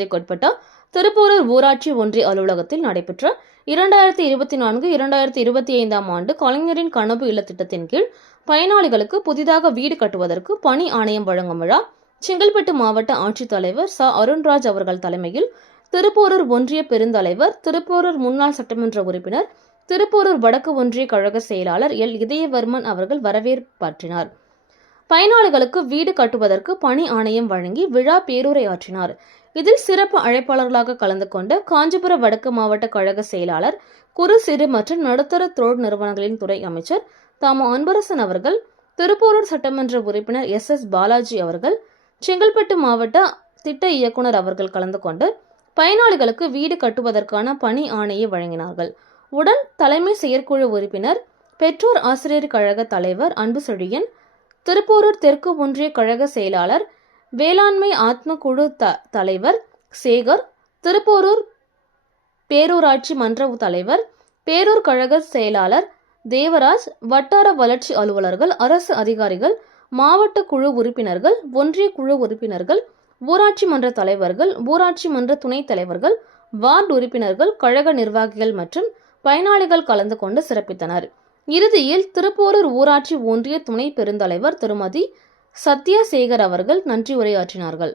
தொகுதிக்குட்பட்ட திருப்போரூர் ஊராட்சி ஒன்றிய அலுவலகத்தில் நடைபெற்ற 2024-2025 ஆண்டு கலைஞரின் கனவு இல்ல திட்டத்தின் கீழ் பயனாளிகளுக்கு புதிதாக வீடு கட்டுவதற்கு பணி ஆணையம் வழங்கும் விழா செங்கல்பட்டு மாவட்ட ஆட்சித்தலைவர் ச. அருண்ராஜ் அவர்கள் தலைமையில் திருப்போரூர் ஒன்றிய பெருந்தலைவர், திருப்போரூர் முன்னாள் சட்டமன்ற உறுப்பினர், திருப்போரூர் வடக்கு ஒன்றிய கழக செயலாளர் எல். இதயவர்மன் அவர்கள் வரவேற்பாற்றினார். பயனாளிகளுக்கு வீடு கட்டுவதற்கு பணி ஆணையம் வழங்கி விழா பேருரையாற்றினார். இதில் சிறப்பு அழைப்பாளர்களாக கலந்து கொண்ட காஞ்சிபுரம் வடக்கு மாவட்ட கழக செயலாளர், குறு சிறு மற்றும் நடுத்தர தொழில் நிறுவனங்களின் துறை அமைச்சர் தாமு அன்பரசன் அவர்கள், திருப்போரூர் சட்டமன்ற உறுப்பினர் எஸ். எஸ். பாலாஜி அவர்கள், செங்கல்பட்டு மாவட்ட திட்ட இயக்குனர் அவர்கள் கலந்து கொண்டு பயனாளிகளுக்கு வீடு கட்டுவதற்கான பணி ஆணையை வழங்கினார்கள். உடன் தலைமை செயற்குழு உறுப்பினர், பெற்றோர் ஆசிரியர் கழக தலைவர் அன்பு செழியன், திருப்போரூர் தெற்கு ஒன்றிய கழக செயலாளர், வேளாண்மை ஆத்ம குழு தலைவர் சேகர், திருப்போரூர் பேரூராட்சி மன்ற தலைவர், பேரூர் கழக செயலாளர் தேவராஜ், வட்டார வளர்ச்சி அலுவலர்கள், அரசு அதிகாரிகள், மாவட்ட குழு உறுப்பினர்கள், ஒன்றிய குழு உறுப்பினர்கள், ஊராட்சி மன்ற தலைவர்கள், ஊராட்சி மன்ற துணைத் தலைவர்கள், வார்டு உறுப்பினர்கள், கழக நிர்வாகிகள் மற்றும் பயனாளிகள் கலந்து கொண்டு சிறப்பித்தனர். இறுதியில் திருப்போரூர் ஊராட்சி ஒன்றிய துணை பெருந்தலைவர் திருமதி சத்யா சேகர் அவர்கள் நன்றி உரையாற்றினார்கள்.